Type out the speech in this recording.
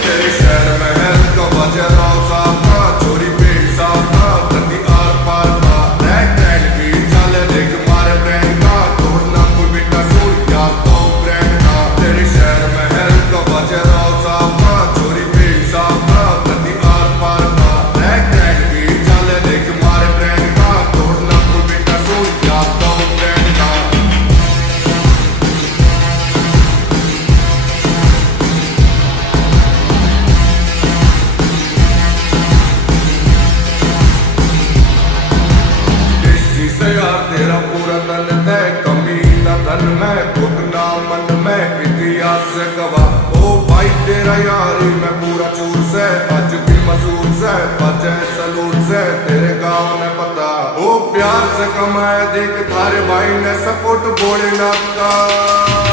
तेरे शहर महल का बजा रौसा था, चोरी पेट साफा नदी आर पार था, रैक रैक की चल देख मारे ब्रैंड का, तोड़ना कोई बेटा सुन या तो ब्रैंड का। तेरे शहर महल का बजा रौसा था, चोरी पेट साफा नदी आर पार था, रैक रैक की चल देख मारे ब्रैंड का, तोड़ना कोई बेटा सुन या तो ब्रैंड का। यार तेरा पूरा तन तय कमी न धन में घुटना मन में इतिहास से गवाह। ओ भाई तेरा यारी मैं पूरा चूर से आज भी मशहूर से बचे सलूट से तेरे गाँव में पता। ओ प्यार से कमाए देख थारे भाई ने सपोर्ट भोलेनाथ का।